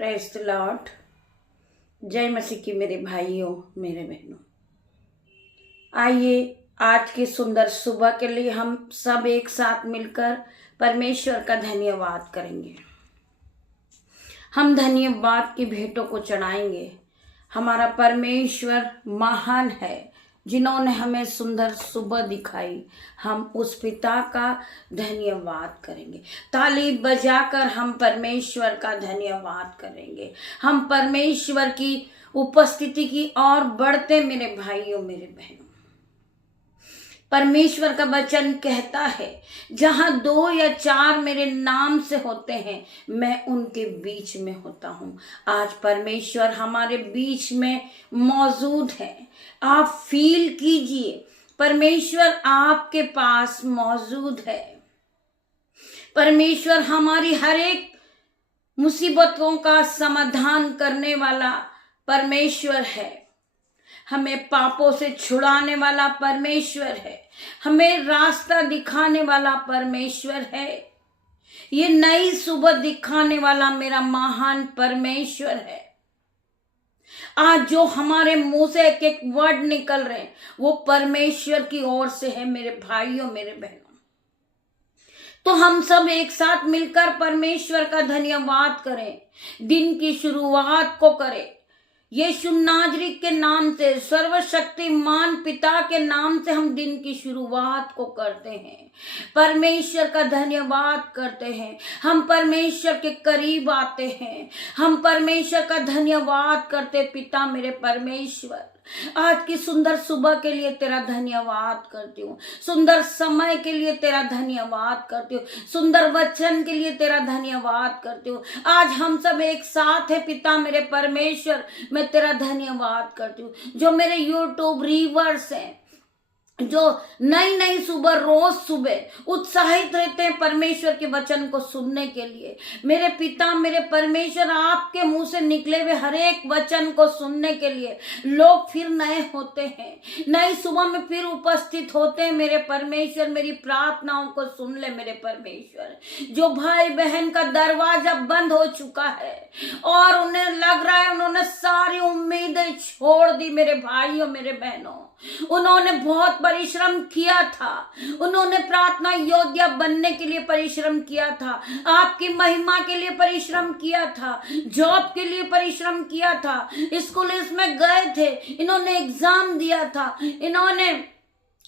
Praise the Lord. जय मसीह की मेरे भाइयों मेरे बहनों, आइए आज की सुंदर सुबह के लिए हम सब एक साथ मिलकर परमेश्वर का धन्यवाद करेंगे। हम धन्यवाद की भेंटों को चढ़ाएंगे। हमारा परमेश्वर महान है, जिन्होंने हमें सुंदर सुबह दिखाई। हम उस पिता का धन्यवाद करेंगे। ताली बजाकर हम परमेश्वर का धन्यवाद करेंगे। हम परमेश्वर की उपस्थिति की ओर बढ़ते मेरे भाइयों मेरे बहनों। परमेश्वर का वचन कहता है, जहां 2 या 4 मेरे नाम से होते हैं, मैं उनके बीच में होता हूं। आज परमेश्वर हमारे बीच में मौजूद है। आप फील कीजिए, परमेश्वर आपके पास मौजूद है। परमेश्वर हमारी हर एक मुसीबतों का समाधान करने वाला परमेश्वर है। हमें पापों से छुड़ाने वाला परमेश्वर है। हमें रास्ता दिखाने वाला परमेश्वर है। ये नई सुबह दिखाने वाला मेरा महान परमेश्वर है। आज जो हमारे मुंह से एक एक वर्ड निकल रहे हैं, वो परमेश्वर की ओर से है मेरे भाइयों मेरे बहनों। तो हम सब एक साथ मिलकर परमेश्वर का धन्यवाद करें। दिन की शुरुआत को करें यीशु नाजरी के नाम से, सर्वशक्तिमान पिता के नाम से हम दिन की शुरुआत को करते हैं। परमेश्वर का धन्यवाद करते हैं। हम परमेश्वर के करीब आते हैं। हम परमेश्वर का धन्यवाद करते। पिता मेरे परमेश्वर, आज की सुंदर सुबह के लिए तेरा धन्यवाद करती हूँ। सुंदर समय के लिए तेरा धन्यवाद करती हूँ। सुंदर वचन के लिए तेरा धन्यवाद करती हूँ। आज हम सब एक साथ है पिता मेरे परमेश्वर, मैं तेरा धन्यवाद करती हूँ। जो मेरे यूट्यूब रीवर्स हैं, जो नई नई सुबह रोज सुबह उत्साहित रहते हैं परमेश्वर के वचन को सुनने के लिए, मेरे पिता मेरे परमेश्वर, आपके मुंह से निकले हुए हर एक वचन को सुनने के लिए लोग फिर नए होते हैं। नई सुबह में फिर उपस्थित होते हैं मेरे परमेश्वर। मेरी प्रार्थनाओं को सुन ले मेरे परमेश्वर। जो भाई बहन का दरवाजा बंद हो चुका है और उन्हें लग रहा है उन्होंने सारी उम्मीदें छोड़ दी, मेरे भाइयों मेरे बहनों, उन्होंने बहुत परिश्रम किया था। उन्होंने प्रार्थना योद्धा बनने के लिए परिश्रम किया था, आपकी महिमा के लिए परिश्रम किया था, जॉब के लिए परिश्रम किया था, स्कूल में गए थे, इन्होंने एग्जाम दिया था, इन्होंने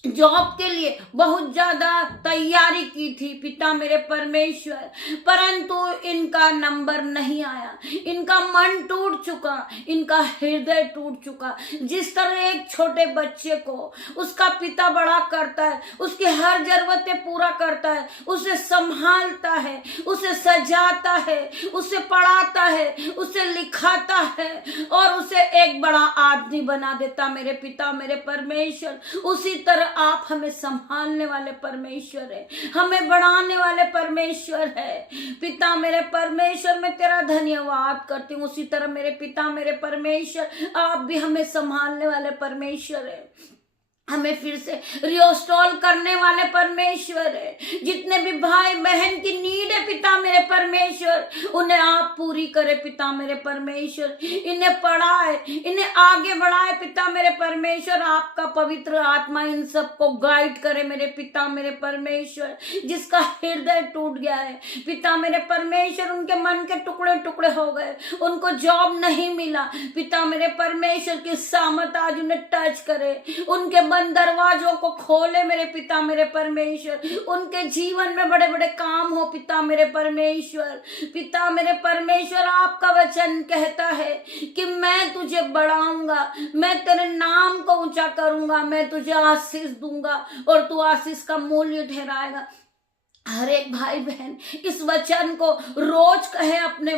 जॉब के लिए बहुत ज्यादा तैयारी की थी पिता मेरे परमेश्वर, परंतु इनका नंबर नहीं आया। इनका मन टूट चुका, इनका हृदय टूट चुका। जिस तरह एक छोटे बच्चे को उसका पिता बड़ा करता है, उसकी हर जरूरतें पूरा करता है, उसे संभालता है, उसे सजाता है, उसे पढ़ाता है, उसे लिखाता है और उसे एक बड़ा आदमी बना देता मेरे पिता मेरे परमेश्वर, उसी तरह आप हमें संभालने वाले परमेश्वर है, हमें बढ़ाने वाले परमेश्वर है। पिता मेरे परमेश्वर, मैं तेरा धन्यवाद करती हूँ। उसी तरह मेरे पिता मेरे परमेश्वर, आप भी हमें संभालने वाले परमेश्वर है, हमें फिर से रिस्टोर करने वाले परमेश्वर है। जितने भी भाई बहन की नीड है पिता मेरे परमेश्वर, उन्हें आप पूरी करे पिता मेरे परमेश्वर। इन्हें पढ़ाए, इन्हें आगे बढ़ाए पिता मेरे परमेश्वर। आपका पवित्र आत्मा इन सबको गाइड करे मेरे पिता मेरे परमेश्वर। जिसका हृदय टूट गया है पिता मेरे परमेश्वर, उनके मन के टुकड़े टुकड़े हो गए, उनको जॉब नहीं मिला, पिता मेरे परमेश्वर की सामर्थ आज उन्हें टच करे, उनके बंद दरवाजों को खोले मेरे पिता मेरे परमेश्वर। उनके जीवन में बड़े बड़े काम हो पिता मेरे परमेश्वर। पिता मेरे परमेश्वर, आपका वचन कहता है कि मैं तुझे बढ़ाऊंगा, मैं तेरे नाम को ऊंचा करूंगा, मैं तुझे आशीष दूंगा और तू आशीष का मूल्य ठहराएगा। हर एक भाई बहन इस वचन को रोज कहे अपने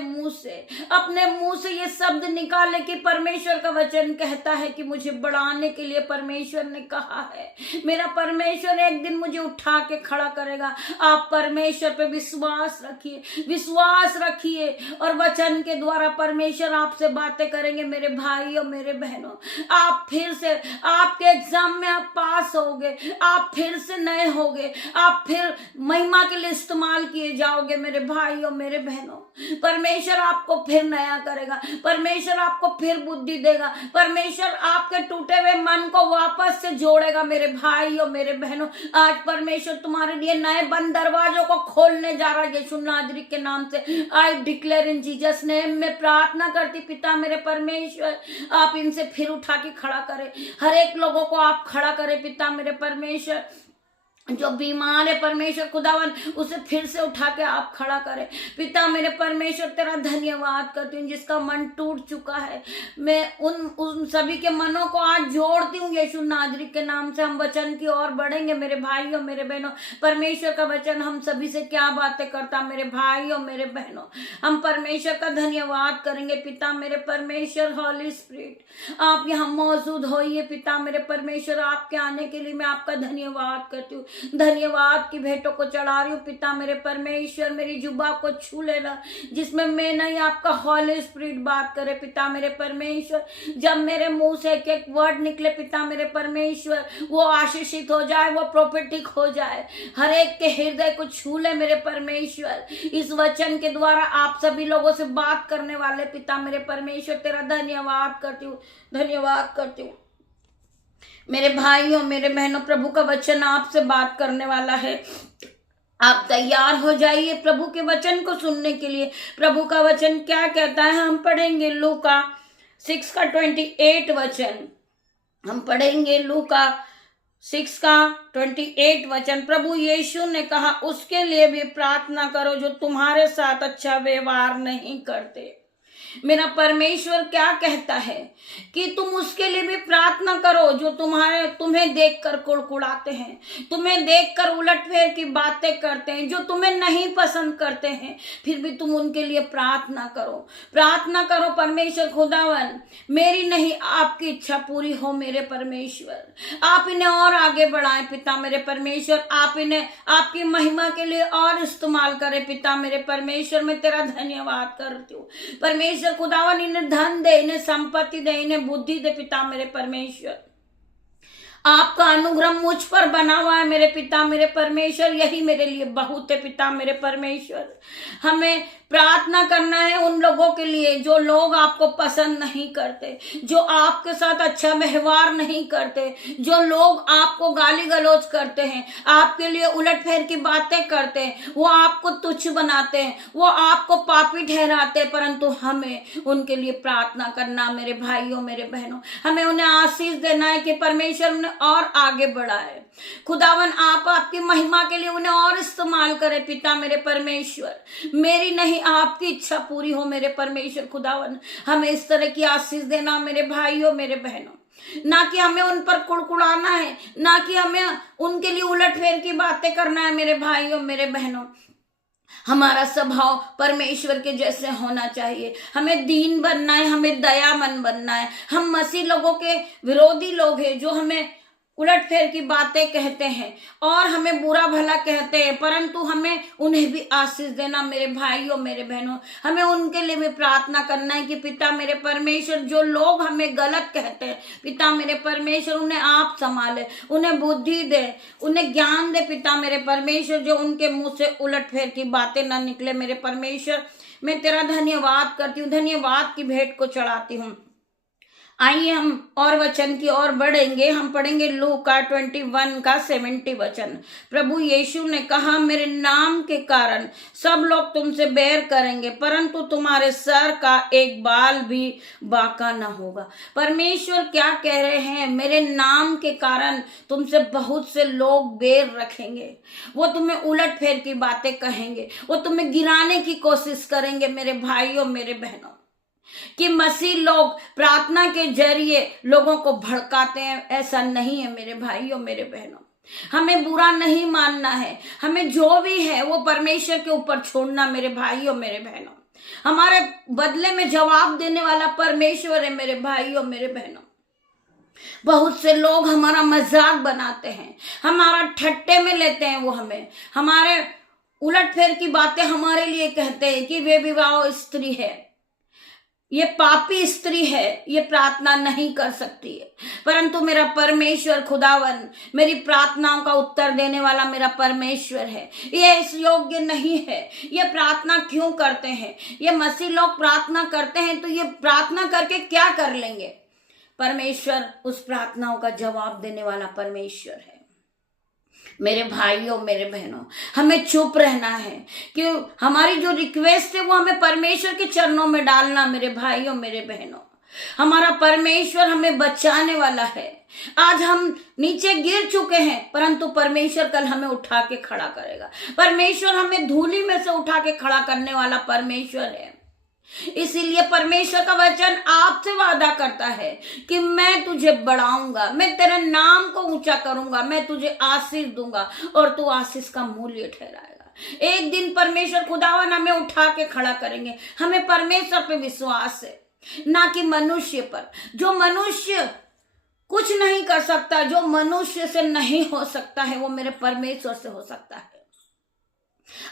मुंह से ये शब्द निकाले कि परमेश्वर का वचन कहता है कि मुझे बढ़ाने के लिए परमेश्वर ने कहा है। मेरा परमेश्वर एक दिन मुझे उठा के खड़ा करेगा। आप परमेश्वर पे विश्वास रखिए और वचन के द्वारा परमेश्वर आपसे बातें करेंगे मेरे भाइयों मेरे बहनों। आप फिर से आपके एग्जाम में आप पास होगे, आप फिर से नए होगे, आप फिर महिमा महिमा के लिए इस्तेमाल किए जाओगे मेरे भाइयों मेरे बहनों। परमेश्वर आपको फिर नया करेगा, परमेश्वर आपको फिर बुद्धि देगा, परमेश्वर आपके टूटे हुए मन को वापस से जोड़ेगा मेरे भाइयों मेरे बहनों। आज परमेश्वर तुम्हारे लिए नए बंद दरवाजों को खोलने जा रहा है यीशु नाजरी के नाम से। I declare in Jesus name. मैं प्रार्थना करती पिता मेरे परमेश्वर, आप इनसे फिर उठा के खड़ा करें, हर एक लोगों को आप खड़ा करें पिता मेरे परमेश्वर। जो बीमार है परमेश्वर खुदावन उसे फिर से उठा के आप खड़ा करें पिता मेरे परमेश्वर। तेरा धन्यवाद करती हूँ जिसका मन टूट चुका है, मैं उन सभी के मनों को आज जोड़ती हूँ यीशु नाजरी के नाम से। हम वचन की ओर बढ़ेंगे मेरे भाइयों मेरे बहनों। परमेश्वर का वचन हम सभी से क्या बातें करता मेरे भाइयों मेरे बहनों। हम परमेश्वर का धन्यवाद करेंगे पिता मेरे परमेश्वर। हॉली स्पिरिट आप यहाँ मौजूद होइए पिता मेरे परमेश्वर। आपके आने के लिए मैं आपका धन्यवाद करती हूँ। धन्यवाद की भेंटों को चढ़ा रही हूँ पिता मेरे परमेश्वर। मेरी जुबा को छू लेना जिसमें मैं नहीं आपका हॉली स्पिरिट बात करे पिता मेरे परमेश्वर। जब मेरे मुंह से एक एक वर्ड निकले पिता मेरे परमेश्वर वो आशीषित हो जाए, वो प्रोफेटिक हो जाए, हर एक के हृदय को छू ले मेरे परमेश्वर। इस वचन के द्वारा आप सभी लोगों से बात करने वाले पिता मेरे परमेश्वर तेरा धन्यवाद करती हूँ, धन्यवाद करती हूँ मेरे भाइयों मेरे बहनों। प्रभु का वचन आपसे बात करने वाला है। आप तैयार हो जाइए प्रभु के वचन को सुनने के लिए। प्रभु का वचन क्या कहता है हम पढ़ेंगे लूका 6 का 28 वचन। हम पढ़ेंगे लूका 6 का 28 वचन। प्रभु यीशु ने कहा उसके लिए भी प्रार्थना करो जो तुम्हारे साथ अच्छा व्यवहार नहीं करते। मेरा परमेश्वर क्या कहता है कि तुम उसके लिए भी प्रार्थना करो जो तुम्हें देखकर कुड़कुड़ाते हैं, तुम्हें देखकर उलटफेर की बातें करते हैं, जो तुम्हें नहीं पसंद करते हैं, फिर भी तुम उनके लिए प्रार्थना करो। प्रार्थना करो परमेश्वर खुदावन मेरी नहीं आपकी इच्छा पूरी हो मेरे परमेश्वर। आप इन्हें और आगे बढ़ाएं पिता मेरे परमेश्वर। आप इन्हें आपकी महिमा के लिए और इस्तेमाल करें पिता मेरे परमेश्वर। मैं तेरा धन्यवाद करती हूँ परमेश्वर खुदावन। इन्हें धन दे, इन्हें संपत्ति दे, इन्हें बुद्धि दे पिता मेरे परमेश्वर। आपका अनुग्रह मुझ पर बना हुआ है मेरे पिता मेरे परमेश्वर, यही मेरे लिए बहुत है पिता मेरे परमेश्वर। हमें प्रार्थना करना है उन लोगों के लिए जो लोग आपको पसंद नहीं करते, जो आपके साथ अच्छा व्यवहार नहीं करते, जो लोग आपको गाली गलौज करते हैं, आपके लिए उलटफेर की बातें करते हैं, वो आपको तुच्छ बनाते हैं, वो आपको पापी ठहराते हैं। परंतु हमें उनके लिए प्रार्थना करना मेरे भाइयों मेरे बहनों। हमें उन्हें आशीष देना है कि परमेश्वर उन्हें और आगे बढ़ाए। खुदावन आप आपकी महिमा के लिए उन्हें और इस्तेमाल करें पिता मेरे परमेश्वर। मेरी नहीं आपकी इच्छा पूरी हो मेरे परमेश्वर खुदावन। हमें इस तरह की आशीष देना मेरे भाइयों मेरे बहनों। ना कि हमें उन पर कुड़कुड़ाना है, ना कि हमें उनके लिए उलटफेर की बातें करना है मेरे भाइयों मेरे बहनों। हमारा स्वभाव परमेश्वर के जैसे होना चाहिए। हमें दीन बनना है, हमें दयामन बनना है। हम मसीह लोगों के विरोधी लोग हैं जो हमें उलटफेर की बातें कहते हैं और हमें बुरा भला कहते हैं, परंतु हमें उन्हें भी आशीष देना मेरे भाइयों मेरे बहनों। हमें उनके लिए भी प्रार्थना करना है कि पिता मेरे परमेश्वर जो लोग हमें गलत कहते हैं पिता मेरे परमेश्वर उन्हें आप संभाले, उन्हें बुद्धि दे, उन्हें ज्ञान दे पिता मेरे परमेश्वर, जो उनके मुंह से उलटफेर की बातें ना निकले मेरे परमेश्वर। मैं तेरा धन्यवाद करती हूँ, धन्यवाद की भेंट को चढ़ाती हूँ। आइए हम और वचन की ओर बढ़ेंगे। हम पढ़ेंगे लूका 21 का 70 वचन। प्रभु यीशु ने कहा मेरे नाम के कारण सब लोग तुमसे बैर करेंगे, परंतु तुम्हारे सर का एक बाल भी बाका न होगा। परमेश्वर क्या कह रहे हैं? मेरे नाम के कारण तुमसे बहुत से लोग बैर रखेंगे, वो तुम्हें उलट फेर की बातें कहेंगे, वो तुम्हें गिराने की कोशिश करेंगे मेरे भाइयों मेरे बहनों। कि मसीह लोग प्रार्थना के जरिए लोगों को भड़काते हैं, ऐसा नहीं है मेरे भाइयों मेरे बहनों। हमें बुरा नहीं मानना है, हमें जो भी है वो परमेश्वर के ऊपर छोड़ना मेरे भाइयों मेरे बहनों। हमारे बदले में जवाब देने वाला परमेश्वर है मेरे भाइयों मेरे बहनों। बहुत से लोग हमारा मजाक बनाते हैं, हमारा ठट्टे में लेते हैं, वो हमें हमारे उलटफेर की बातें हमारे लिए कहते हैं कि वे विवाह स्त्री है, ये पापी स्त्री है, ये प्रार्थना नहीं कर सकती है, परंतु मेरा परमेश्वर खुदावन मेरी प्रार्थनाओं का उत्तर देने वाला मेरा परमेश्वर है। ये इस योग्य नहीं है। ये प्रार्थना क्यों करते हैं? ये मसीह लोग प्रार्थना करते हैं तो ये प्रार्थना करके क्या कर लेंगे? परमेश्वर उस प्रार्थनाओं का जवाब देने वाला परमेश्वर है। मेरे भाइयों, मेरे बहनों, हमें चुप रहना है कि हमारी जो रिक्वेस्ट है वो हमें परमेश्वर के चरणों में डालना। मेरे भाइयों, मेरे बहनों, हमारा परमेश्वर हमें बचाने वाला है। आज हम नीचे गिर चुके हैं, परंतु परमेश्वर कल हमें उठा के खड़ा करेगा। परमेश्वर हमें धूली में से उठा के खड़ा करने वाला परमेश्वर है। इसीलिए परमेश्वर का वचन आपसे वादा करता है कि मैं तुझे बढ़ाऊंगा, मैं तेरे नाम को ऊंचा करूंगा, मैं तुझे आशीष दूंगा और तू आशीष का मूल्य ठहराएगा। एक दिन परमेश्वर खुदावन हमें उठा के खड़ा करेंगे। हमें परमेश्वर पे विश्वास है, ना कि मनुष्य पर। जो मनुष्य कुछ नहीं कर सकता, जो मनुष्य से नहीं हो सकता है, वो मेरे परमेश्वर से हो सकता है।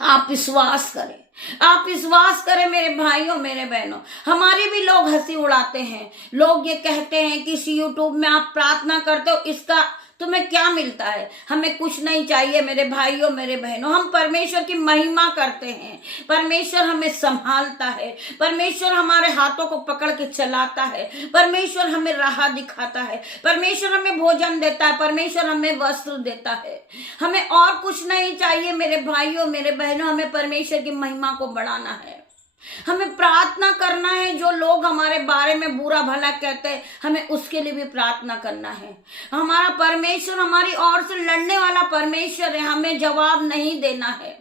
आप विश्वास करें, आप विश्वास करें मेरे भाइयों, मेरे बहनों। हमारी भी लोग हंसी उड़ाते हैं। लोग ये कहते हैं कि इस यूट्यूब में आप प्रार्थना करते हो, इसका तुम्हें क्या मिलता है? हमें कुछ नहीं चाहिए मेरे भाइयों, मेरे बहनों। हम परमेश्वर की महिमा करते हैं। परमेश्वर हमें संभालता है, परमेश्वर हमारे हाथों को पकड़ के चलाता है, परमेश्वर हमें राह दिखाता है, परमेश्वर हमें भोजन देता है, परमेश्वर हमें वस्त्र देता है। हमें और कुछ नहीं चाहिए मेरे भाइयों, मेरे बहनों। हमें परमेश्वर की महिमा को बढ़ाना है, हमें प्रार्थना करना है। जो लोग हमारे बारे में बुरा भला कहते हैं, हमें उसके लिए भी प्रार्थना करना है। हमारा परमेश्वर हमारी ओर से लड़ने वाला परमेश्वर है, हमें जवाब नहीं देना है।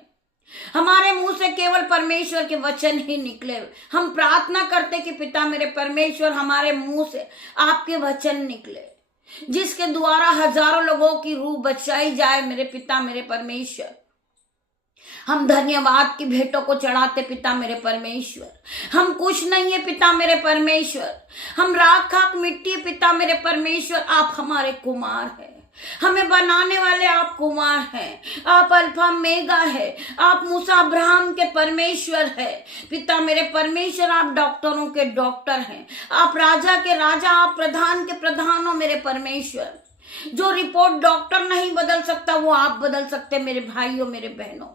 हमारे मुंह से केवल परमेश्वर के वचन ही निकले। हम प्रार्थना करते कि पिता मेरे परमेश्वर, हमारे मुंह से आपके वचन निकले, जिसके द्वारा हजारों लोगों की रूह बचाई जाए। मेरे पिता मेरे परमेश्वर, हम धन्यवाद की भेंटों को चढ़ाते पिता मेरे परमेश्वर। हम कुछ नहीं है पिता मेरे परमेश्वर, हम राख खाक मिट्टी पिता मेरे परमेश्वर। आप हमारे कुमार हैं, हमें बनाने वाले आप कुमार हैं। आप अल्फा मेगा है, आप मूसा अब्राहम के परमेश्वर है पिता मेरे परमेश्वर। आप डॉक्टरों के डॉक्टर हैं, आप राजा के राजा, आप प्रधान के प्रधान हो मेरे परमेश्वर। जो रिपोर्ट डॉक्टर नहीं बदल सकता, वो आप बदल सकते मेरे भाइयों, मेरे बहनों।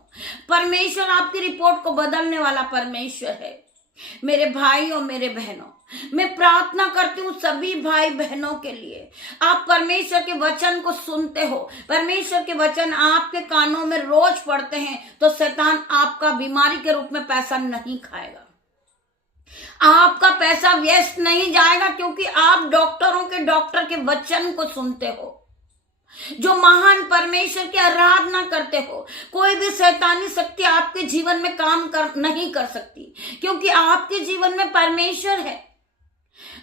परमेश्वर आपकी रिपोर्ट को बदलने वाला परमेश्वर है। मेरे भाइयों, मेरे बहनों, मैं प्रार्थना करती हूँ सभी भाई बहनों के लिए। आप परमेश्वर के वचन को सुनते हो, परमेश्वर के वचन आपके कानों में रोज पढ़ते हैं, तो शैतान आपका बीमारी के रूप में पैसा नहीं खाएगा। आपका पैसा व्यस्त नहीं जाएगा, क्योंकि आप डॉक्टरों के डॉक्टर के वचन को सुनते हो, जो महान परमेश्वर की आराधना करते हो। कोई भी शैतानी शक्ति आपके जीवन में काम नहीं कर सकती, क्योंकि आपके जीवन में परमेश्वर है।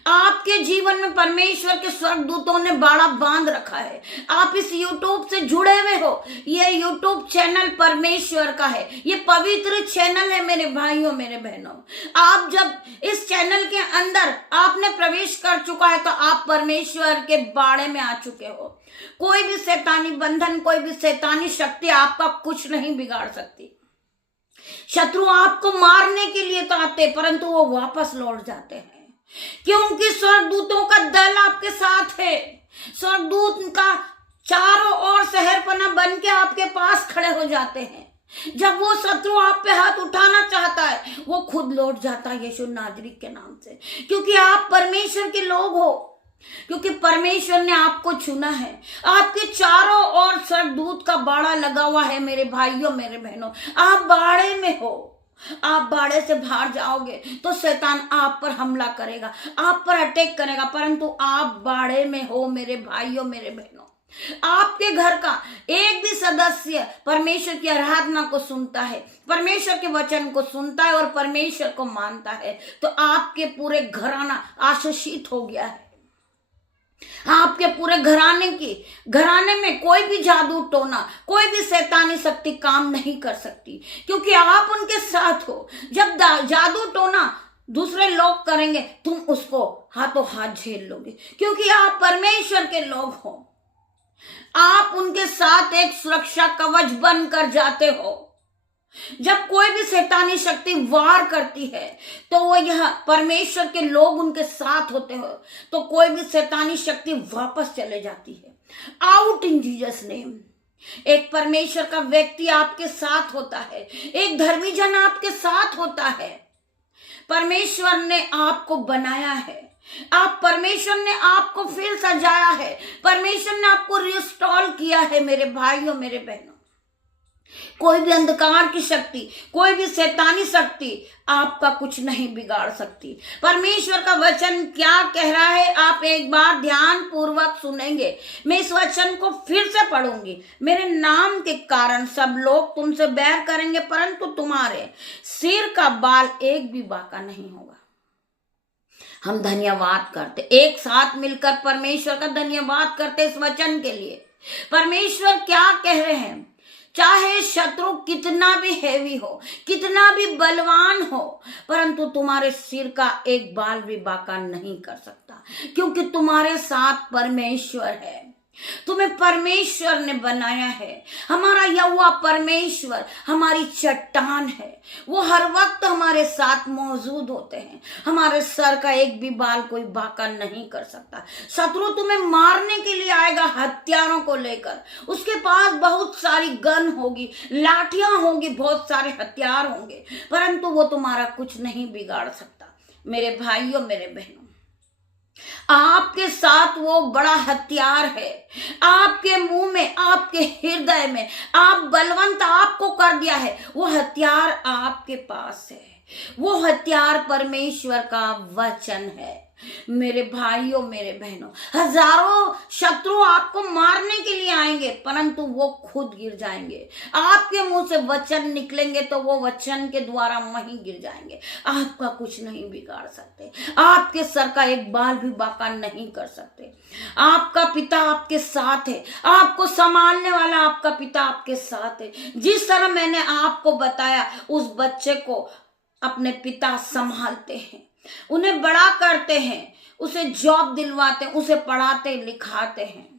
आपके जीवन में परमेश्वर के स्वर्गदूतों ने बाड़ा बांध रखा है। आप इस यूट्यूब से जुड़े हुए हो। ये यूट्यूब चैनल परमेश्वर का है, ये पवित्र चैनल है मेरे भाइयों, मेरे बहनों। आप जब इस चैनल के अंदर आपने प्रवेश कर चुका है, तो आप परमेश्वर के बाड़े में आ चुके हो। कोई भी शैतानी बंधन, कोई भी शैतानी शक्ति आपका कुछ नहीं बिगाड़ सकती। शत्रु आपको मारने के लिए तो आते, परंतु वो वापस लौट जाते हैं, क्योंकि स्वर्गदूतों का दल आपके साथ है। स्वर्गदूत का चारों ओर शहरपना बन के आपके पास खड़े हो जाते हैं। जब वो शत्रु आप पे हाथ उठाना चाहता है, वो खुद लौट जाता है यीशु नाजरी के नाम से, क्योंकि आप परमेश्वर के लोग हो, क्योंकि परमेश्वर ने आपको चुना है। आपके चारों ओर स्वर्गदूत का बाड़ा लगा हुआ है मेरे भाइयों, मेरे बहनों। आप बाड़े में हो। आप बाड़े से बाहर जाओगे तो शैतान आप पर हमला करेगा, आप पर अटैक करेगा, परंतु आप बाड़े में हो मेरे भाइयों, मेरे बहनों। आपके घर का एक भी सदस्य परमेश्वर की आराधना को सुनता है, परमेश्वर के वचन को सुनता है और परमेश्वर को मानता है, तो आपके पूरे घराना आशीषित हो गया है। आपके पूरे घराने में कोई भी जादू टोना, कोई भी शैतानी शक्ति काम नहीं कर सकती, क्योंकि आप उनके साथ हो। जब जादू टोना दूसरे लोग करेंगे, तुम उसको हाथों हाथ झेल लोगे, क्योंकि आप परमेश्वर के लोग हो। आप उनके साथ एक सुरक्षा कवच बनकर जाते हो। जब कोई भी शैतानी शक्ति वार करती है तो वो यह परमेश्वर के लोग उनके साथ होते हो तो कोई भी शैतानी शक्ति वापस चले जाती है। Out in Jesus name. एक परमेश्वर का व्यक्ति आपके साथ होता है, एक धर्मी जन आपके साथ होता है। परमेश्वर ने आपको बनाया है, परमेश्वर ने आपको फिर सजाया है, परमेश्वर ने आपको रिस्टोर किया है। मेरे भाइयों मेरे बहनों, कोई भी अंधकार की शक्ति, कोई भी शैतानी शक्ति आपका कुछ नहीं बिगाड़ सकती। परमेश्वर का वचन क्या कह रहा है आप एक बार ध्यान पूर्वक सुनेंगे। मैं इस वचन को फिर से पढ़ूंगी। मेरे नाम के कारण सब लोग तुमसे बैर करेंगे, परंतु तुम्हारे सिर का बाल एक भी बांका नहीं होगा। हम धन्यवाद करते, एक साथ मिलकर परमेश्वर का धन्यवाद करते इस वचन के लिए। परमेश्वर क्या कह रहे हैं, चाहे शत्रु कितना भी हैवी हो, कितना भी बलवान हो, परंतु तुम्हारे सिर का एक बाल भी बांका नहीं कर सकता, क्योंकि तुम्हारे साथ परमेश्वर है। तुम्हें परमेश्वर ने बनाया है। हमारा यहोवा परमेश्वर हमारी चट्टान है। वो हर वक्त हमारे साथ मौजूद होते हैं। हमारे सर का एक भी बाल कोई बांका नहीं कर सकता। शत्रु तुम्हें मारने के लिए आएगा हथियारों को लेकर। उसके पास बहुत सारी गन होगी, लाठियां होंगी, बहुत सारे हथियार होंगे, परंतु वो तुम्हारा कुछ नहीं बिगाड़ सकता। मेरे भाइयों मेरे बहनों, आपके साथ वो बड़ा हथियार है। आपके मुंह में, आपके हृदय में आप बलवंत आपको कर दिया है। वो हथियार आपके पास है। वो हथियार परमेश्वर का वचन है। मेरे भाइयों मेरे बहनों, हजारों शत्रु आपको मारने के लिए आएंगे, परंतु वो खुद गिर जाएंगे। आपके मुंह से वचन निकलेंगे तो वो वचन के द्वारा वहीं गिर जाएंगे। आपका कुछ नहीं बिगाड़ सकते। आपके सर का एक बाल भी बांका नहीं कर सकते। आपका पिता आपके साथ है। आपको संभालने वाला आपका पिता आपके साथ है। जिस तरह मैंने आपको बताया, उस बच्चे को अपने पिता संभालते हैं, उन्हें बड़ा करते हैं, उसे जॉब दिलवाते हैं, उसे पढ़ाते लिखाते हैं,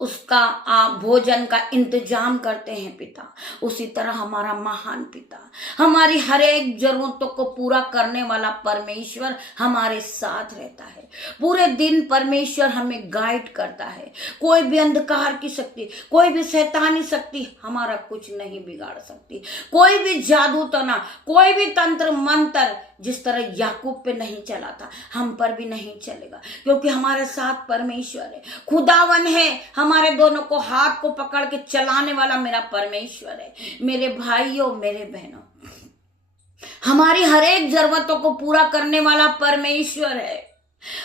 उसका भोजन का इंतजाम करते हैं पिता। उसी तरह हमारा महान पिता हमारी हर एक जरूरतों को पूरा करने वाला परमेश्वर हमारे साथ रहता है। पूरे दिन परमेश्वर हमें गाइड करता है। कोई भी अंधकार की शक्ति, कोई भी शैतानी शक्ति हमारा कुछ नहीं बिगाड़ सकती। कोई भी जादू टोना, कोई भी तंत्र मंत्र जिस तरह याकूब पे नहीं चला था, हम पर भी नहीं चलेगा, क्योंकि हमारे साथ परमेश्वर है। खुदावन है, हमारे दोनों को हाथ को पकड़ के चलाने वाला मेरा परमेश्वर है। मेरे भाइयों मेरे बहनों, हमारी हर एक जरूरतों को पूरा करने वाला परमेश्वर है।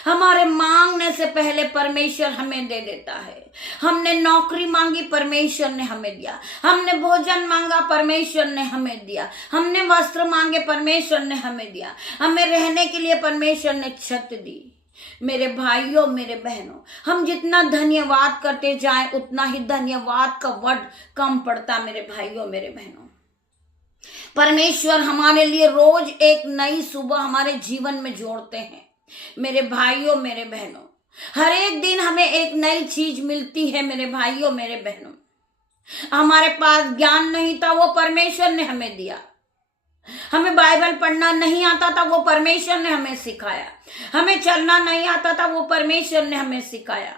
हमारे मांगने से पहले परमेश्वर हमें दे देता है। हमने नौकरी मांगी, परमेश्वर ने हमें दिया। हमने भोजन मांगा, परमेश्वर ने हमें दिया। हमने वस्त्र मांगे, परमेश्वर ने हमें दिया। हमें रहने के लिए परमेश्वर ने छत दी। मेरे भाइयों मेरे बहनों, हम जितना धन्यवाद करते जाएं उतना ही धन्यवाद का वर्ड कम पड़ता। मेरे भाइयों मेरे बहनों, परमेश्वर हमारे लिए रोज एक नई सुबह हमारे जीवन में जोड़ते हैं। मेरे भाइयों मेरे बहनों, हर एक दिन हमें एक नई चीज मिलती है। मेरे भाइयों मेरे बहनों, हमारे पास ज्ञान नहीं था, वो परमेश्वर ने हमें दिया। हमें बाइबल पढ़ना नहीं आता था, वो परमेश्वर ने हमें सिखाया। हमें चलना नहीं आता था, वो परमेश्वर ने हमें सिखाया।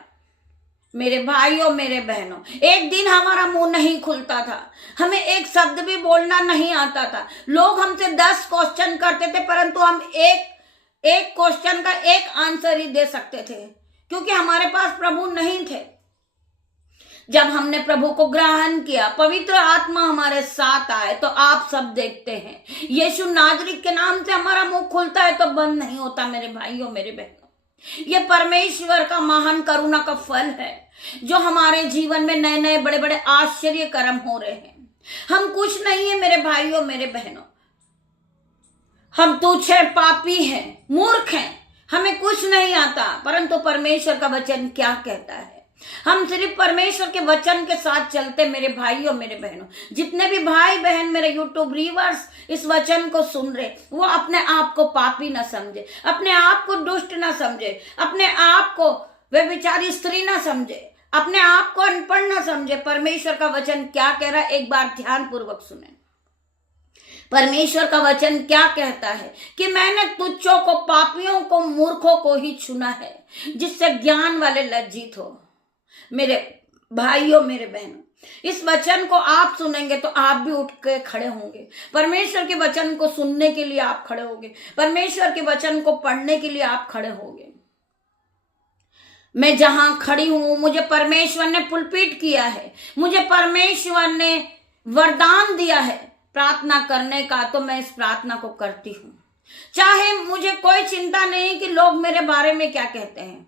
मेरे भाइयों मेरे बहनों, एक दिन हमारा मुंह नहीं खुलता था, हमें एक शब्द भी बोलना नहीं आता था। लोग हमसे 10 क्वेश्चन करते थे, परंतु हम एक क्वेश्चन का एक आंसर ही दे सकते थे, क्योंकि हमारे पास प्रभु नहीं थे। जब हमने प्रभु को ग्रहण किया, पवित्र आत्मा हमारे साथ आए, तो आप सब देखते हैं यीशु नाजरीत के नाम से हमारा मुंह खुलता है तो बंद नहीं होता। मेरे भाइयों मेरे बहनों, ये परमेश्वर का महान करुणा का फल है, जो हमारे जीवन में नए नए बड़े बड़े आश्चर्य कर्म हो रहे हैं। हम कुछ नहीं है मेरे भाइयों मेरे बहनों, हम तुच्छ हैं, पापी हैं, मूर्ख हैं, हमें कुछ नहीं आता, परंतु परमेश्वर का वचन क्या कहता है, हम सिर्फ परमेश्वर के वचन के साथ चलते। मेरे भाइयों मेरे बहनों, जितने भी भाई बहन मेरे यूट्यूब व्यूअर्स इस वचन को सुन रहे, वो अपने आप को पापी ना समझे, अपने आप को दुष्ट ना समझे, अपने आप को व्यभिचारी स्त्री ना समझे, अपने आप को अनपढ़ ना समझे। परमेश्वर का वचन क्या कह रहा है, एक बार ध्यान पूर्वक सुने। परमेश्वर का वचन क्या कहता है कि मैंने तुच्छों को, पापियों को, मूर्खों को ही चुना है, जिससे ज्ञान वाले लज्जित हो। मेरे भाइयों, मेरे बहनों, इस वचन को आप सुनेंगे तो आप भी उठ के खड़े होंगे। परमेश्वर के वचन को सुनने के लिए आप खड़े होंगे, परमेश्वर के वचन को पढ़ने के लिए आप खड़े होंगे। मैं जहां खड़ी हूं, मुझे परमेश्वर ने पुलपीट किया है, मुझे परमेश्वर ने वरदान दिया है प्रार्थना करने का, तो मैं इस प्रार्थना को करती हूं। चाहे मुझे कोई चिंता नहीं कि लोग मेरे बारे में क्या कहते हैं,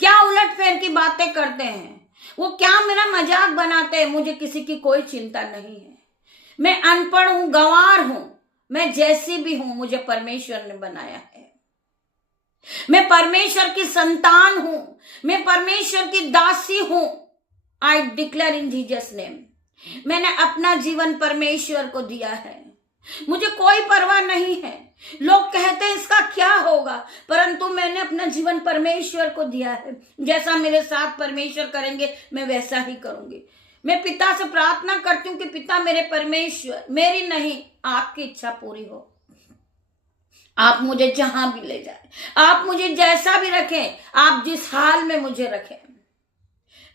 क्या उलटफेर की बातें करते हैं, वो क्या मेरा मजाक बनाते हैं, मुझे किसी की कोई चिंता नहीं है। मैं अनपढ़ हूं, गंवार हूं, मैं जैसी भी हूं, मुझे परमेश्वर ने बनाया है। मैं परमेश्वर की संतान हूं, मैं परमेश्वर की दासी हूं। I declare in Jesus name, मैंने अपना जीवन परमेश्वर को दिया है। मुझे कोई परवाह नहीं है, लोग कहते हैं इसका क्या होगा, परंतु मैंने अपना जीवन परमेश्वर को दिया है। जैसा मेरे साथ परमेश्वर करेंगे, मैं वैसा ही करूंगी। मैं पिता से प्रार्थना करती हूँ कि पिता मेरे परमेश्वर, मेरी नहीं आपकी इच्छा पूरी हो। आप मुझे जहां भी ले जाए, आप मुझे जैसा भी रखें, आप जिस हाल में मुझे रखें।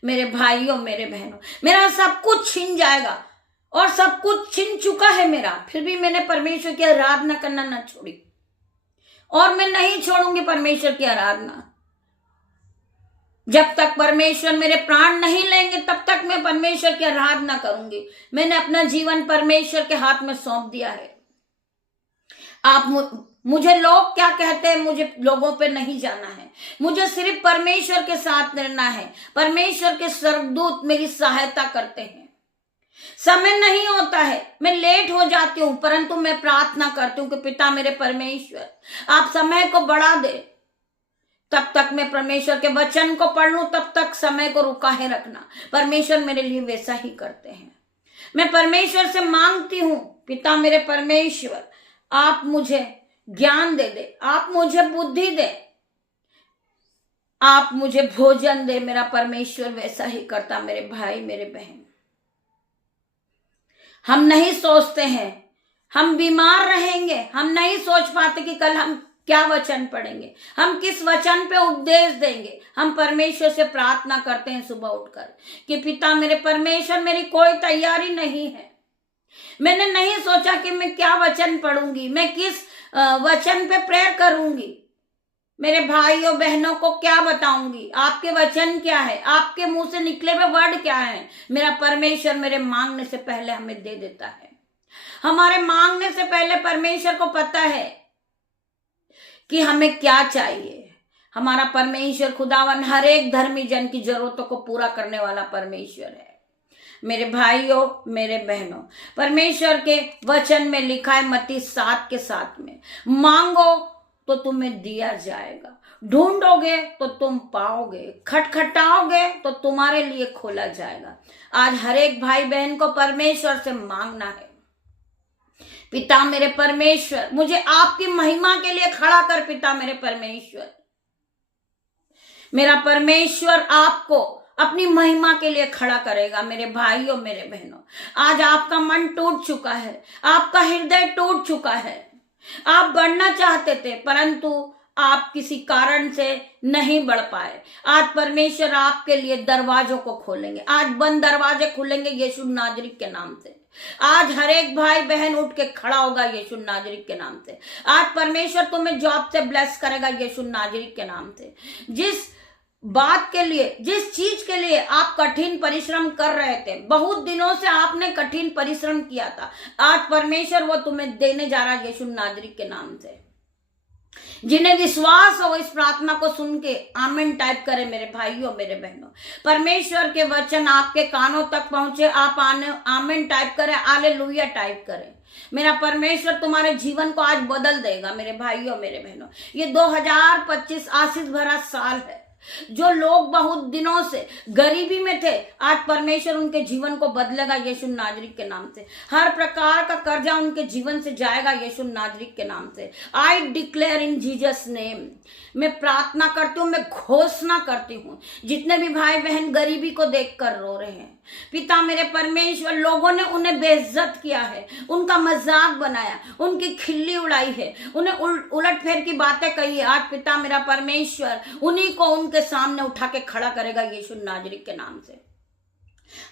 मेरे भाइयों, मेरे बहनों, मेरा सब कुछ छिन जाएगा और सब कुछ छिन चुका है मेरा, फिर भी मैंने परमेश्वर की आराधना करना न छोड़ी और मैं नहीं छोड़ूंगी परमेश्वर की आराधना। जब तक परमेश्वर मेरे प्राण नहीं लेंगे तब तक मैं परमेश्वर की आराधना करूंगी। मैंने अपना जीवन परमेश्वर के हाथ में सौंप दिया है। आप मुझे लोग क्या कहते हैं, मुझे लोगों पे नहीं जाना है, मुझे सिर्फ परमेश्वर के साथ रहना है। परमेश्वर के स्वर्गदूत मेरी सहायता करते हैं। समय नहीं होता है, मैं लेट हो जाती हूं, परंतु मैं प्रार्थना करती हूं कि पिता मेरे परमेश्वर, आप समय को बढ़ा दे। तब तक मैं परमेश्वर के वचन को पढ़ लूं, तब तक समय को रुका है रखना। परमेश्वर मेरे लिए वैसा ही करते हैं। मैं परमेश्वर से मांगती हूं, पिता मेरे परमेश्वर, आप मुझे ज्ञान दे दे, आप मुझे बुद्धि दे, आप मुझे भोजन दे। मेरा परमेश्वर वैसा ही करता। मेरे भाई, मेरे बहन, हम नहीं सोचते हैं हम बीमार रहेंगे, हम नहीं सोच पाते कि कल हम क्या वचन पढ़ेंगे, हम किस वचन पे उपदेश देंगे। हम परमेश्वर से प्रार्थना करते हैं सुबह उठकर कि पिता मेरे परमेश्वर, मेरी कोई तैयारी नहीं है, मैंने नहीं सोचा कि मैं क्या वचन पढ़ूंगी, मैं किस वचन पे प्रेयर करूंगी, मेरे भाइयों बहनों को क्या बताऊंगी, आपके वचन क्या है, आपके मुंह से निकले हुए वर्ड क्या है। मेरा परमेश्वर मेरे मांगने से पहले हमें दे देता है। हमारे मांगने से पहले परमेश्वर को पता है कि हमें क्या चाहिए। हमारा परमेश्वर खुदावन हर एक धर्मी जन की जरूरतों को पूरा करने वाला परमेश्वर है। मेरे भाइयों, मेरे बहनों, परमेश्वर के वचन में लिखा है मत्ती 7:7 में, मांगो तो तुम्हें दिया जाएगा, ढूंढोगे तो तुम पाओगे, खटखटाओगे तो तुम्हारे लिए खोला जाएगा। आज हर एक भाई बहन को परमेश्वर से मांगना है, पिता मेरे परमेश्वर, मुझे आपकी महिमा के लिए खड़ा कर। पिता मेरे परमेश्वर, मेरा परमेश्वर आपको अपनी महिमा के लिए खड़ा करेगा। मेरे भाइयों, मेरे बहनों, आज आपका मन टूट चुका है, आपका हृदय टूट चुका है। आप बढ़ना चाहते थे परंतु आप किसी कारण से नहीं बढ़ पाए। आज परमेश्वर आपके लिए दरवाजों को खोलेंगे। आज बंद दरवाजे खुलेंगे यीशु नाजरी के नाम से। आज हर एक भाई बहन उठ के खड़ा होगा यीशु नाजरी के नाम से। आज परमेश्वर तुम्हें जॉब से ब्लेस करेगा यीशु नाजरी के नाम से। जिस बात के लिए, जिस चीज के लिए आप कठिन परिश्रम कर रहे थे, बहुत दिनों से आपने कठिन परिश्रम किया था, आज परमेश्वर वो तुम्हें देने जा रहा है यीशु नाजरी के नाम से। जिन्हें विश्वास हो इस प्रार्थना को सुन के आमीन टाइप करें। मेरे भाइयों, मेरे बहनों, परमेश्वर के वचन आपके कानों तक पहुंचे, आप आमीन टाइप करें, हालेलुया टाइप करें। मेरा परमेश्वर तुम्हारे जीवन को आज बदल देगा। मेरे भाइयों, मेरे बहनों, ये 2025 आशीष भरा साल है। जो लोग बहुत दिनों से गरीबी में थे, आज परमेश्वर उनके जीवन को बदलेगा यीशु नाजरीत के नाम से। हर प्रकार का कर्जा उनके जीवन से जाएगा यीशु नाजरीत के नाम से। I declare in Jesus name. मैं प्रार्थना करती हूँ, मैं घोषणा करती हूँ, जितने भी भाई बहन गरीबी को देखकर रो रहे हैं, पिता मेरे परमेश्वर, लोगों ने उन्हें बेइज्जत किया है, उनका मजाक बनाया, उनकी खिल्ली उड़ाई है, उन्हें उलट फेर की बातें कही है, आज पिता मेरा परमेश्वर उन्हीं को उनके सामने उठा के खड़ा करेगा यीशु नाजरीत के नाम से।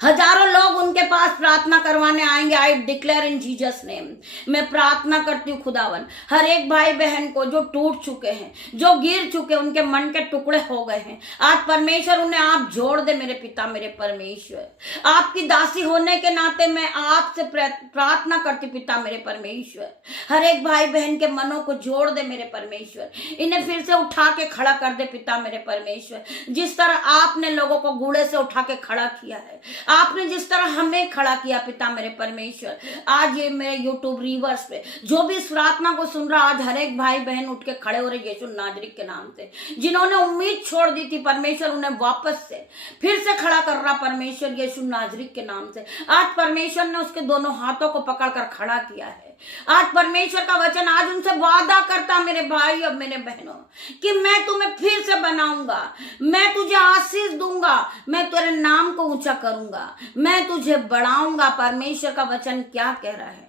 हजारों लोग उनके पास प्रार्थना करवाने आएंगे। I declare in Jesus name. मैं प्रार्थना करती हूँ खुदावन, हर एक भाई बहन को जो टूट चुके हैं, जो गिर चुके, उनके मन के टुकड़े हो गए हैं, आज परमेश्वर उन्हें आप जोड़ दे मेरे पिता मेरे परमेश्वर। आपकी दासी होने के नाते मैं आपसे प्रार्थना करती पिता मेरे परमेश्वर, हर एक भाई बहन के मनों को जोड़ दे मेरे परमेश्वर, इन्हें फिर से उठा के खड़ा कर दे पिता मेरे परमेश्वर। जिस तरह आपने लोगों को घोड़े से उठा के खड़ा किया है, आपने जिस तरह हमें खड़ा किया पिता मेरे परमेश्वर, आज ये मेरे यूट्यूब रीवर्स पे जो भी इस प्रार्थना को सुन रहा, आज हर एक भाई बहन उठ के खड़े हो रहे यीशु नाजरीत के नाम से। जिन्होंने उम्मीद छोड़ दी थी, परमेश्वर उन्हें वापस से फिर से खड़ा कर रहा परमेश्वर यीशु नाजरीत के नाम से। आज परमेश्वर ने उसके दोनों हाथों को पकड़कर खड़ा किया है। आज परमेश्वर का वचन आज उनसे वादा करता मेरे भाई और मेरे बहनों कि मैं तुम्हें फिर से बनाऊंगा, मैं तुझे आशीष दूंगा, मैं तेरे नाम को ऊंचा करूंगा, मैं तुझे बढ़ाऊंगा। परमेश्वर का वचन क्या कह रहा है?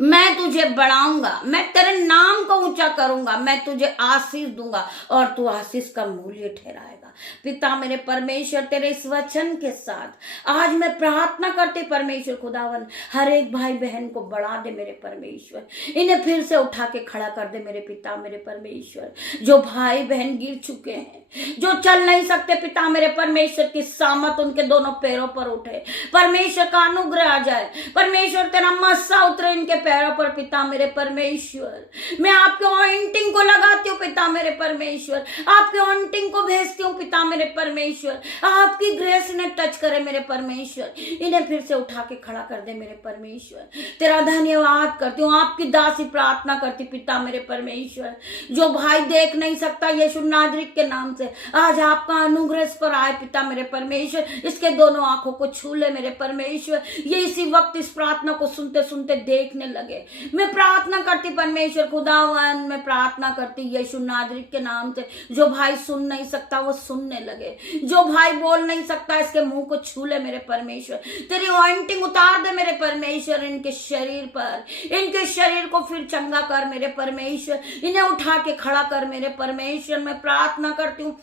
मैं तुझे बढ़ाऊंगा, मैं तेरे नाम को ऊंचा करूंगा, मैं तुझे आशीष दूंगा और तू आशीष का मूल्य ठहराएगा। पिता मेरे परमेश्वर, तेरे इस वचन के साथ आज मैं प्रार्थना करती परमेश्वर खुदावन, हर एक भाई बहन को बढ़ा दे मेरे परमेश्वर, इन्हें फिर से उठा के खड़ा कर दे मेरे पिता मेरे परमेश्वर। जो भाई बहन गिर चुके हैं, जो चल नहीं सकते, पिता मेरे परमेश्वर की सामत उनके दोनों पैरों पर उठे, परमेश्वर का अनुग्रह आ जाए, परमेश्वर तेरा मस्सा उतरे इनके पैरों पर पिता मेरे परमेश्वर। मैं आपके ऑइंटिंग को लगाती हूँ पिता मेरे परमेश्वर, आपके ऑइंटिंग को भेजती हूँ पिता मेरे परमेश्वर, आपकी ग्रेस इन्हें टच करे मेरे परमेश्वर, इन्हें फिर से उठा के खड़ा कर दे मेरे परमेश्वर। तेरा धन्यवाद करती हूँ, आपकी दासी प्रार्थना करती पिता मेरे परमेश्वर। जो भाई देख नहीं सकता यीशु नाजरीत के नाम से, आज आपका अनुग्रह इस पर आए पिता मेरे परमेश्वर, इसके दोनों आंखों को छू ले मेरे परमेश्वर, ये इसी वक्त इस प्रार्थना को सुनते सुनते देखने लगे। मैं प्रार्थना करती परमेश्वर खुदावन, मैं प्रार्थना करती यीशु नाजरीत के नाम से, जो भाई सुन नहीं सकता वो सुनने लगे, जो भाई बोल नहीं सकता इसके मुंह को छू ले मेरे परमेश्वर। तेरी ऑइंटिंग उतार दे मेरे परमेश्वर इनके शरीर पर, इनके शरीर को फिर चंगा कर मेरे परमेश्वर, इन्हें उठा के खड़ा कर मेरे परमेश्वर। मैं प्रार्थना करती हूँ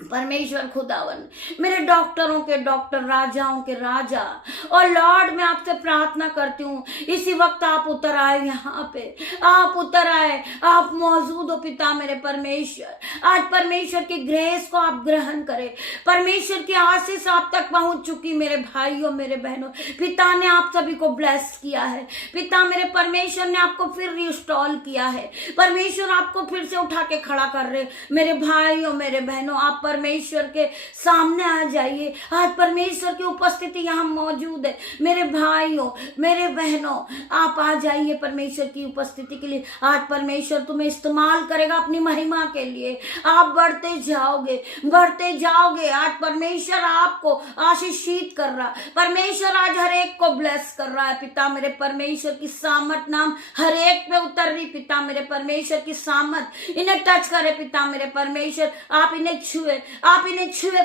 परमेश्वर खुदावन, मेरे डॉक्टरों के डॉक्टर, राजाओं के राजा और लॉर्ड, मैं आपसे प्रार्थना करती हूँ इसी वक्त आप उतर आए, यहाँ पे आप उतर आए, आप मौजूद हो पिता मेरे परमेश्वर। आज परमेश्वर की ग्रेस को आप ग्रहण करें, परमेश्वर की आशीष आप तक पहुंच चुकी मेरे भाइयों मेरे बहनों, पिता ने आप सभी को ब्लेस किया है, पिता मेरे परमेश्वर ने आपको फिर रिस्टॉल किया है, परमेश्वर आपको फिर से उठा के खड़ा कर रहे मेरे भाइयों मेरे बहनों। आप परमेश्वर के सामने आ जाइए, आज परमेश्वर की उपस्थिति यहाँ मौजूद है मेरे भाइयों मेरे बहनों, आप आ जाइए परमेश्वर की उपस्थिति के लिए। आज परमेश्वर तुम्हें इस्तेमाल करेगा अपनी महिमा के लिए, आप बढ़ते जाओगे। आज परमेश्वर आपको आशीषित कर रहा, परमेश्वर आज हर एक को ब्लेस कर रहा है पिता मेरे परमेश्वर की सामर्थ नाम हर एक पे उतर रही पिता मेरे परमेश्वर की सामर्थ इन्हें टच करे पिता मेरे परमेश्वर, आप इन्हें छुए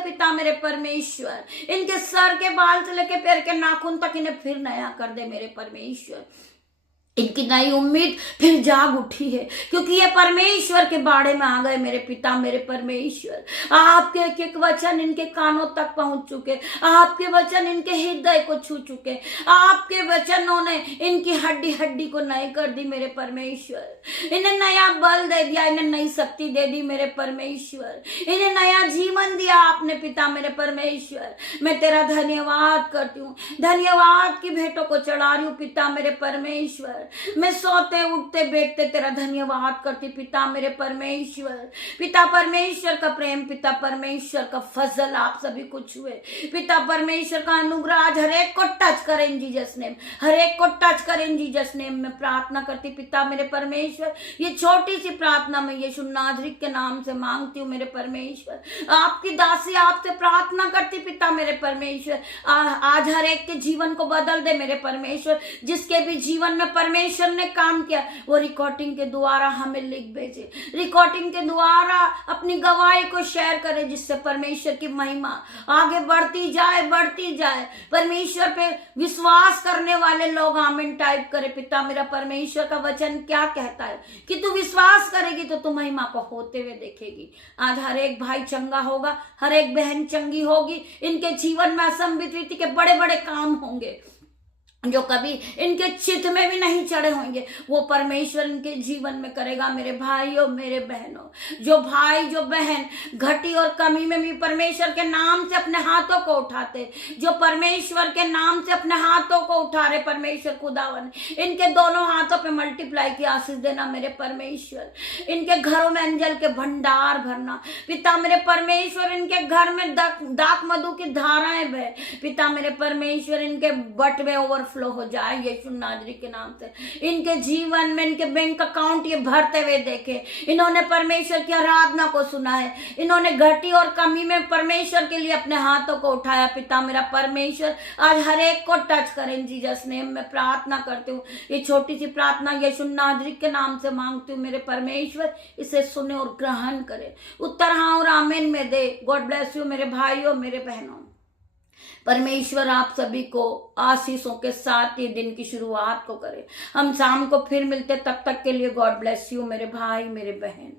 पिता मेरे परमेश्वर, इनके सर के बाल से लेके पैर के नाखून तक इन्हें फिर नया कर दे मेरे परमेश्वर। इनकी नई उम्मीद फिर जाग उठी है, क्योंकि ये परमेश्वर के बाड़े में आ गए मेरे पिता मेरे परमेश्वर। आपके एक एक वचन इनके कानों तक पहुंच चुके, आपके वचन इनके हृदय को छू चुके, आपके वचनों ने इनकी हड्डी हड्डी को नई कर दी मेरे परमेश्वर, इन्हें नया बल दे दिया, इन्हें नई शक्ति दे दी मेरे परमेश्वर, इन्हें नया जीवन दिया आपने पिता मेरे परमेश्वर। मैं तेरा धन्यवाद करती हूँ, धन्यवाद की भेंटों को चढ़ा रही हूँ पिता मेरे परमेश्वर। मैं सोते उठते बैठते तेरा धन्यवाद करती पिता मेरे परमेश्वर। पिता परमेश्वर का प्रेम, पिता परमेश्वर का फजल आप सभी को छुए। पिता परमेश्वर का अनुग्रह आज हर एक को टच करें इन जीसस नेम, हर एक को टच करें इन जीसस नेम। मैं प्रार्थना करती पिता मेरे परमेश्वर, ये छोटी सी प्रार्थना मैं यीशु नाज़री के नाम से मांगती हूँ मेरे परमेश्वर। आपकी दासी आपसे प्रार्थना करती पिता मेरे परमेश्वर, आज हर एक के जीवन को बदल दे मेरे परमेश्वर। जिसके भी जीवन में परमेश्वर ने काम किया वो रिकॉर्डिंग के द्वारा हमें लिख भेजे, रिकॉर्डिंग के द्वारा अपनी गवाही को शेयर करे, जिससे परमेश्वर की महिमा आगे बढ़ती जाए, बढ़ती जाए। परमेश्वर पे विश्वास करने वाले लोग आमीन टाइप करे। पिता मेरा परमेश्वर का वचन क्या कहता है कि तू विश्वास करेगी तो तू महिमा को होते हुए देखेगी। आज हर एक भाई चंगा होगा, हर एक बहन चंगी होगी, इनके जीवन में असंभव रीति के बड़े बड़े काम होंगे जो कभी इनके चित्त में भी नहीं चढ़े होंगे, वो परमेश्वर इनके जीवन में करेगा। मेरे भाइयों मेरे बहनों, जो भाई जो बहन घटी और कमी में भी परमेश्वर के नाम से अपने हाथों को उठाते, जो परमेश्वर के नाम से अपने हाथों को उठा रहे, परमेश्वर खुदावन इनके दोनों हाथों पे मल्टीप्लाई की आशीष देना मेरे परमेश्वर। इनके घरों में अंजल के भंडार भरना पिता मेरे परमेश्वर। इनके घर में दाक मधु की धाराएं बहे पिता मेरे परमेश्वर। इनके बट में ओवर फ्लो हो जाए यीशु नाज़री के नाम से। इनके जीवन में इनके बैंक अकाउंट ये भरते हुए देखे। इन्होंने परमेश्वर की आराधना को सुना है, इन्होंने घटी और कमी में परमेश्वर के लिए अपने हाथों को उठाया। पिता मेरा परमेश्वर आज हर एक को टच करें जीसस नेम में प्रार्थना करती हूँ। ये छोटी सी प्रार्थना यीशु नाज़री के नाम से मांगती हूँ मेरे परमेश्वर, इसे सुने और ग्रहण करे। उत्तर हाँ और आमीन में दे। गॉड ब्लेस यू मेरे भाइयों मेरे बहनों। परमेश्वर आप सभी को आशीषों के साथ ये दिन की शुरुआत को करे। हम शाम को फिर मिलते, तब तक के लिए गॉड ब्लेस यू मेरे भाई मेरे बहन।